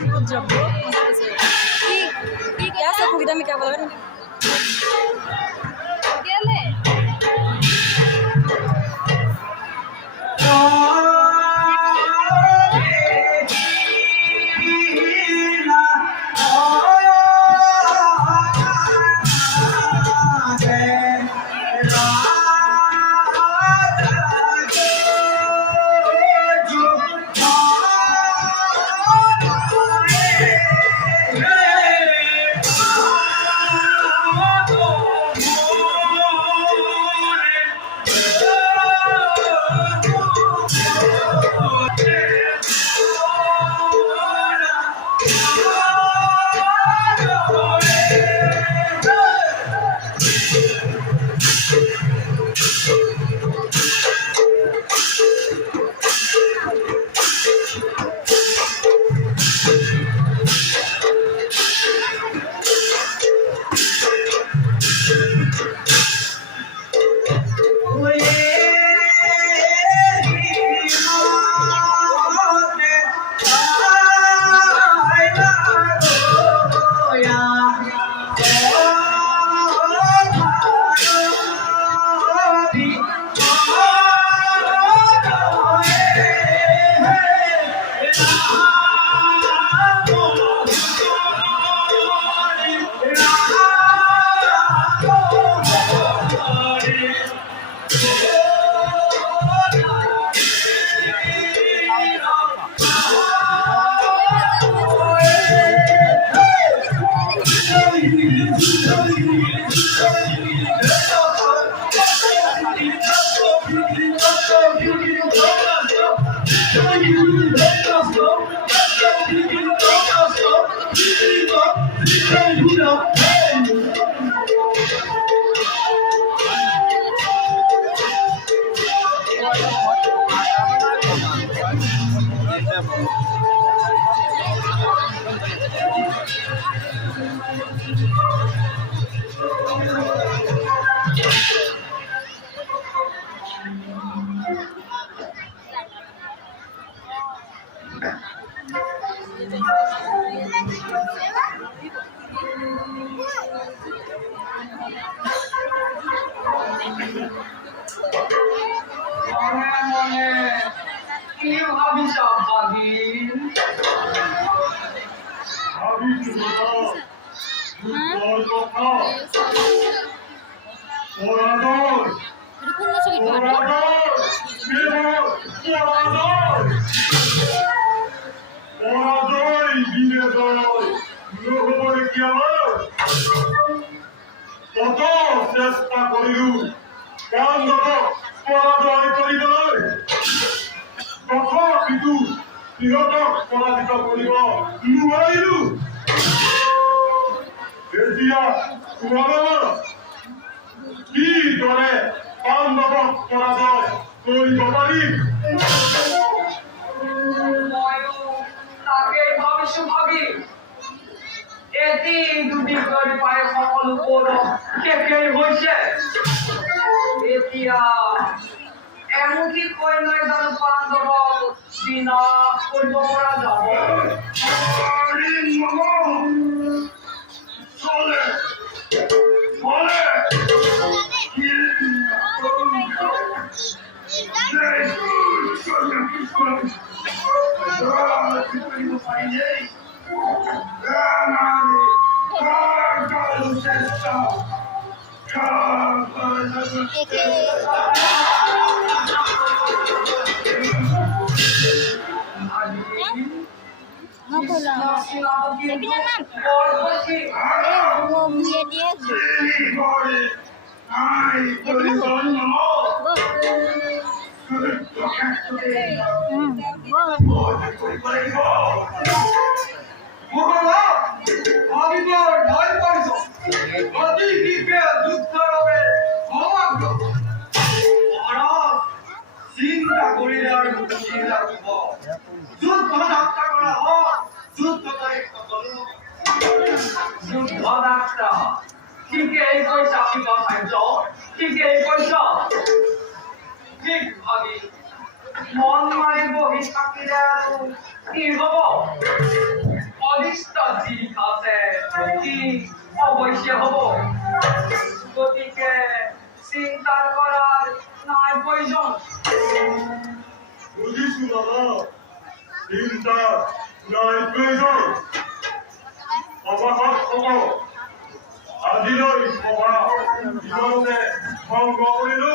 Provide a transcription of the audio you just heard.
Good job, bro. क्या सब कविता में क्या बोला मैंने? চেষ্টা করিলু কারণ যত পরাজয় করিবলৈ তথ কিন্তু সিহঁতক পৰাজিত কৰিব নোৱাৰিলো। এতিয়া তোমালোকৰ কিদৰে পাণ্ডৱক পৰাজয় কৰিব পাৰিম? তাকে ভাবিছো ভাবি এদিন দুদিন কৰি পাই সকলো কৌৰৱ শেষেই হৈছে। এতিয়া এমুঠি সৈন্যই জানো পাণ্ডৱক বিনাশ কৰিব পৰা যাব? চিন্তা কৰিলে আৰু চিন্তা কৰিব যুদ্ধ যাত্ৰা কৰা হয় যুদ্ধ কৰি যুদ্ধ যাত্ৰা ঠিকেই কৈছা কৃপাচাৰ্য ঠিকেই কৈছা ঠিক ভাবি মন মাৰি বহি থাকিলে আৰু কি হ'ব? অনিষ্ট দিশ আছে কি অৱশ্যে হ'ব গতিকে চিন্তা কৰাৰ নাই প্ৰয়োজন বুজিছো বাবা চিন্তা নাই প্ৰয়োজন সভাসদ হ'ব আজিলৈ সভা ইমানতে ভংগ কৰিলো